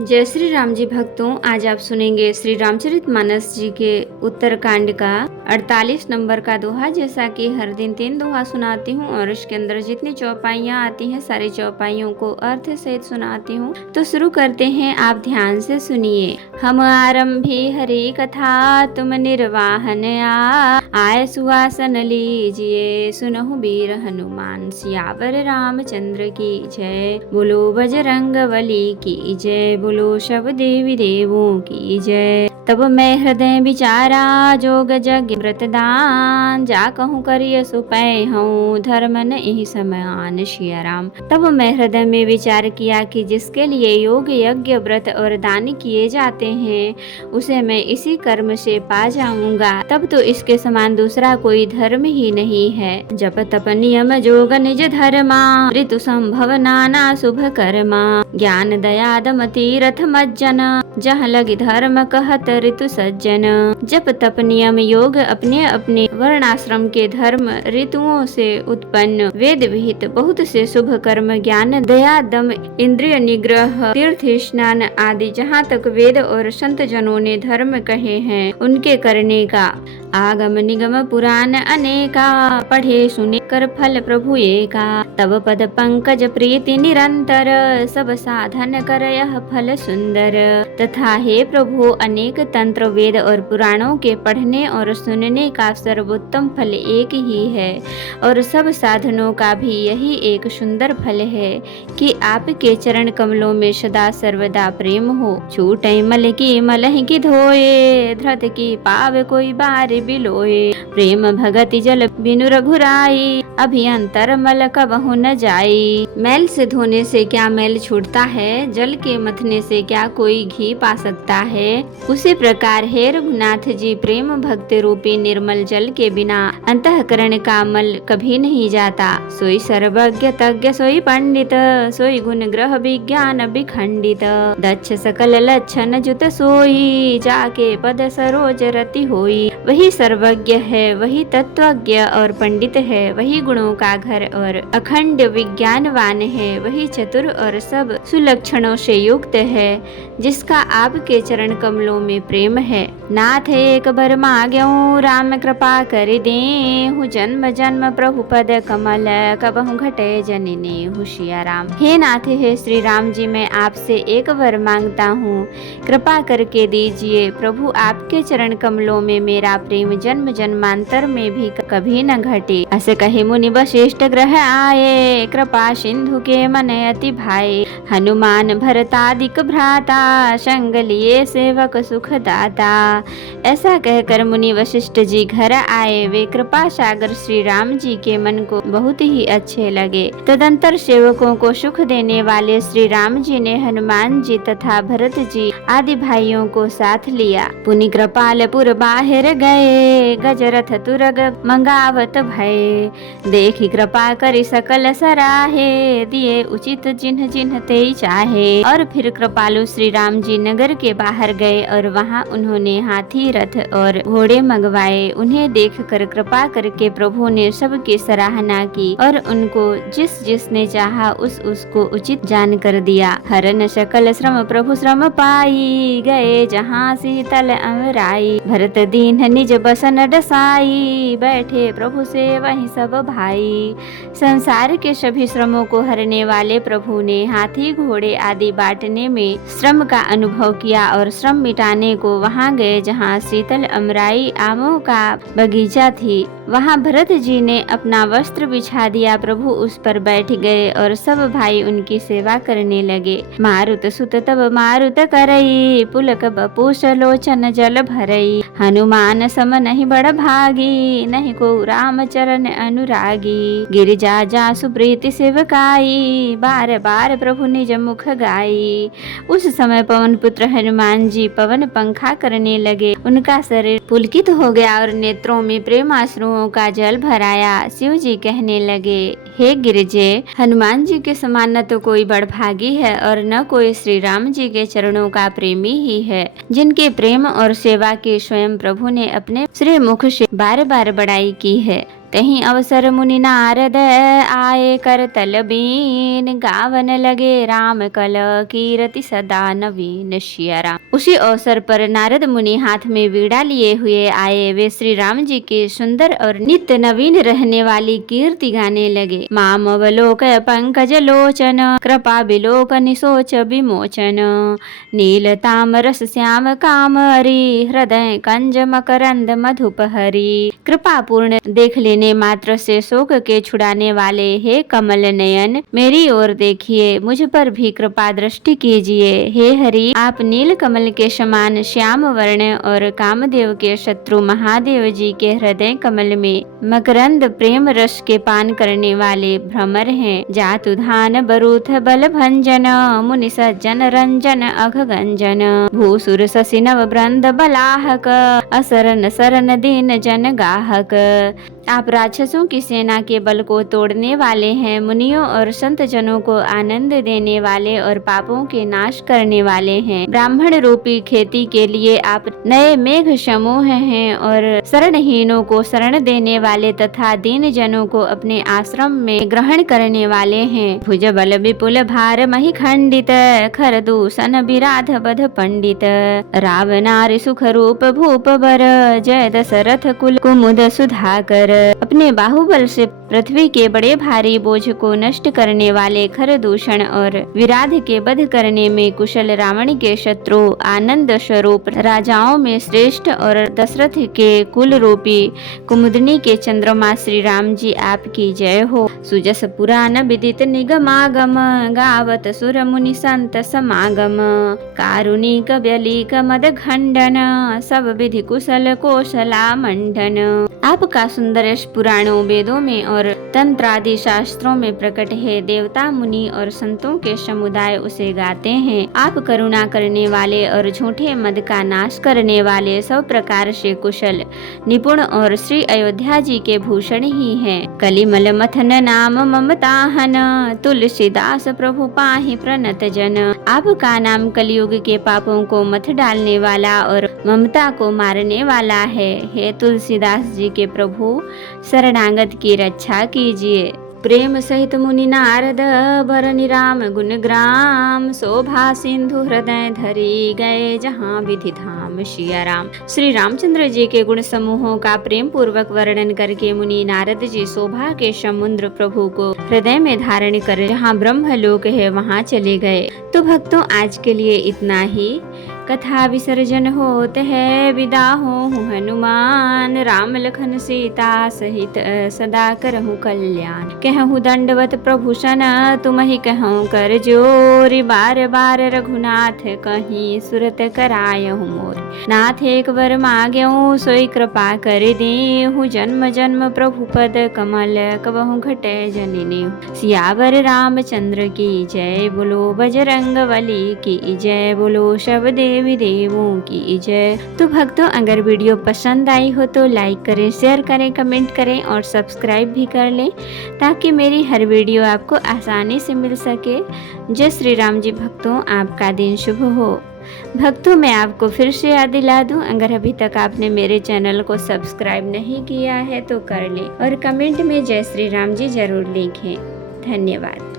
जय श्री राम जी भक्तों, आज आप सुनेंगे श्री रामचरितमानस जी के उत्तरकांड का 48 नंबर का दोहा। जैसा कि हर दिन 3 दोहा सुनाती हूँ और इसके अंदर जितनी चौपाइयाँ आती हैं सारी चौपाइयों को अर्थ सहित सुनाती हूँ। तो शुरू करते हैं, आप ध्यान से सुनिए। हम आरंभी हरि कथा, तुम निर्वाहन आय सुहासन लीजिए, सुनहु वीर हनुमान सियावर रामचंद्र की जय। बोलो बजरंग बली की जय, बोलो सब देवी देवों की जय। तब मैं हृदय विचारा, जोग जग व्रत दान, जा कहूँ करिय सो पै हूँ, धर्म नहीं समान सिया राम। तब मैं हृदय में विचार किया कि जिसके लिए योग यज्ञ व्रत और दान किए जाते हैं उसे मैं इसी कर्म से पा जाऊंगा। तब तो इसके समान दूसरा कोई धर्म ही नहीं है। जप तप नियम जोग निज धर्मा, ऋतु संभव नाना शुभ कर्मा, ज्ञान दया दम तीरथ मज्जन, जहाँ लगी धर्म कहत ऋतु सज्जन। जप तप नियम योग अपने अपने वर्णाश्रम के धर्म ऋतुओं से उत्पन्न, वेद विहित बहुत से शुभ कर्म, ज्ञान दया दम इंद्रिय निग्रह, तीर्थ स्नान आदि जहाँ तक वेद और संत जनों ने धर्म कहे हैं उनके करने का। आगम निगम पुराण अनेका, पढ़े सुने कर फल प्रभु एका। तब पद पंकज प्रीति निरंतर, सब साधन कर यह फल सुंदर। तथा हे प्रभु, अनेक तंत्र वेद और पुराणों के पढ़ने और सुनने का सर्वोत्तम फल एक ही है और सब साधनों का भी यही एक सुंदर फल है कि आपके चरण कमलों में सदा सर्वदा प्रेम हो। छूटे मल की मलह की धोए, धृत की पावे कोई बार बिलोए। प्रेम भगति जल बिनु रघुराई, अभियंतर मल कबहु न जाई। मैल से धोने से क्या मैल छूटता है, जल के मथने से क्या कोई घी पा सकता है। उसी प्रकार हे रघुनाथ जी, प्रेम भक्ति रूपी निर्मल जल के बिना अंतःकरण का मल कभी नहीं जाता। सोई सर्वज्ञ तज्ञ सोई पंडित, सोई गुण ग्रह विज्ञान विखंडित। दक्ष सकल लक्षण जुत सोई, जाके पद सरोज रति होई। वही सर्वज्ञ है, वही तत्वज्ञ और पंडित है, वही गुणों का घर और अखंड विज्ञानवान है, वही चतुर और सब सुलक्षणों से युक्त है, जिसका आपके चरण कमलों में प्रेम है। नाथ एक बर माग्यऊ, राम कृपा कर देहु, जन्म जन्म प्रभु पद कमल, कबहु घटे जननी हुशिया राम। हे नाथ, हे श्री राम जी, मैं आपसे एक वर मांगता हूँ, कृपा करके दीजिए। प्रभु, आपके चरण कमलों में मेरा प्रेम जन्म जन्मांतर में भी कभी न घटे। ऐसे कहे मुनि वशिष्ठ ग्रह आए, कृपा सिंधु के मन अति भाए। हनुमान भरतादिक भ्राता, संग लिए सेवक सुख दाता। ऐसा कहकर मुनि वशिष्ठ जी घर आए। वे कृपा सागर श्री राम जी के मन को बहुत ही अच्छे लगे। तदंतर सेवकों को सुख देने वाले श्री राम जी ने हनुमान जी तथा भरत जी आदि भाइयों को साथ लिया। पुनि कृपालपुर बाहर गए, गजरथ तुरग मंगावत भय। देखी कृपा करी सकल सराहे, दिए उचित जिन्ह जिन्ह ते चाहे। और फिर कृपालु श्री राम जी नगर के बाहर गए और वहां उन्होंने हाथी रथ और घोड़े मंगवाए। उन्हें देखकर कृपा करके प्रभु ने सबकी सराहना की और उनको जिस जिसने चाहा उसको उचित जान कर दिया। हरन सकल श्रम प्रभु श्रम पाई, गए जहाँ शीतल अमराई। भरत दीन निज बसन डसाई, बैठे प्रभु से वहीं सब भाई। संसार के सभी श्रमों को हरने वाले प्रभु ने हाथी घोड़े आदि बांटने में श्रम का अनुभव किया और श्रम मिटाने को वहां गए जहां शीतल अमराई आमों का बगीचा थी। वहां भरत जी ने अपना वस्त्र बिछा दिया। प्रभु उस पर बैठ गए और सब भाई उनकी सेवा करने लगे। मारुत सुत तब मारुत करई, पुलक बपूष लोचन जल भरई। हनुमान सम नहीं बड़ भागी, नहीं को राम चरण अनुरागी। गिरिजा जा सुप्रीति सेवकाई, बार बार प्रभु निज मुख गाई। उस समय पवन पुत्र हनुमान जी पवन पंखा करने लगे। उनका शरीर पुलकित हो गया और नेत्रों में प्रेमाश्रुओं का जल भराया। शिव जी कहने लगे, हे गिरिजे, हनुमान जी के समान न तो कोई बड़भागी है और न कोई श्री राम जी के चरणों का प्रेमी ही है, जिनके प्रेम और सेवा की स्वयं प्रभु ने अपने श्री मुख से बार बार बड़ाई की है। तहीं अवसर मुनि नारद आए करतल बीन, गावन लगे राम कल कीरति सदा नवीन। सिया राम। उसी अवसर पर नारद मुनि हाथ में वीणा लिए हुए आए। वे श्री राम जी की सुंदर और नित्य नवीन रहने वाली कीर्ति गाने लगे। माम अवलोकय पंकज लोचन, कृपा बिलोकन सोच विमोचन। नील तामरस श्याम कामरी, हृदय कंज मकरंद मधुपहरी। कृपा पूर्ण देख लेने मात्र से शोक के छुड़ाने वाले हे कमल नयन, मेरी ओर देखिए, मुझ पर भी कृपा दृष्टि कीजिए। हे हरि, आप नील कमल के समान श्याम वर्ण और कामदेव के शत्रु महादेव जी के हृदय कमल में मकरंद प्रेम रस के पान करने वाले भ्रमर हैं। जातुधान बरूथ बल भंजन, मुनि सज्जन रंजन अघ गंजन। भूसुर शशि नव ब्रंद बलाहक, असरन सरन दीन जन गाहक। आप राक्षसों की सेना के बल को तोड़ने वाले हैं, मुनियों और संत जनों को आनंद देने वाले और पापों के नाश करने वाले हैं। ब्राह्मण रूपी खेती के लिए आप नए मेघ समूह हैं और शरणहीनों को शरण देने वाले तथा दीन जनों को अपने आश्रम में ग्रहण करने वाले हैं। भुज बल विपुल भार मही खंडित, खर दूषण विराध बध पंडित। रावनारि सुख रूप भूप बर, जय दशरथ कुल कुमुद सुधाकर। अपने बाहुबल से पृथ्वी के बड़े भारी बोझ को नष्ट करने वाले खर दूषण और विराध के वध करने में कुशल रावण के शत्रु, आनंद स्वरूप राजाओं में श्रेष्ठ और दशरथ के कुल रूपी कुमुदनी के चंद्रमा श्री राम जी आपकी जय हो। सुजस पुराण विदित निगमागम, गावत सुर मुनि संत समागम। कारुणिक व्यलिक मद खंडन, सब विधि कुशल कौशला मंडन। आपका सुंदर यश पुराणों, वेदों में और तंत्र आदि शास्त्रों में प्रकट है। देवता मुनि और संतों के समुदाय उसे गाते हैं। आप करुणा करने वाले और झूठे मद का नाश करने वाले, सब प्रकार से कुशल, निपुण और श्री अयोध्या जी के भूषण ही हैं। कलिमल मथन नाम ममताहन, तुलसीदास प्रभु पाहि प्रणत जन। आपका नाम कलयुग के पापों को मथ डालने वाला और ममता को मारने वाला है। हे तुलसीदास जी के प्रभु, शरणागत की रक्षा कीजिए। प्रेम सहित मुनि नारद बरनि राम गुण ग्राम, शोभा सिंधु हृदय धरी गए जहाँ विधि धाम। सिया राम। श्री रामचंद्र जी के गुण समूहों का प्रेम पूर्वक वर्णन करके मुनि नारद जी शोभा के समुद्र प्रभु को हृदय में धारण कर जहाँ ब्रह्मलोक है वहाँ चले गए। तो भक्तों, आज के लिए इतना ही। कथा विसर्जन होत है, विदा होहु हनुमान। राम लखन सीता सहित सदा करहु कल्याण। कहूँ दंडवत प्रभु सन, तुमहि कहूँ कर जोरी। बार बार रघुनाथ कहीं, सुरत करायहु मोर। नाथ एक बर मांग्यहु, सोई कृपा कर देहु। जन्म जन्म प्रभु पद कमल, कबहु घटे जननी। सियावर रामचंद्र की जय, बोलो बजरंगबली की जय, बोलो सब देवी देवों की जय। तो भक्तों, अगर वीडियो पसंद आई हो तो लाइक करें, शेयर करें, कमेंट करें और सब्सक्राइब भी कर लें, ताकि मेरी हर वीडियो आपको आसानी से मिल सके। जय श्री राम जी। भक्तों, आपका दिन शुभ हो। भक्तों, मैं आपको फिर से याद दिला दूं, अगर अभी तक आपने मेरे चैनल को सब्सक्राइब नहीं किया है तो कर लें और कमेंट में जय श्री राम जी जरूर लिखें। धन्यवाद।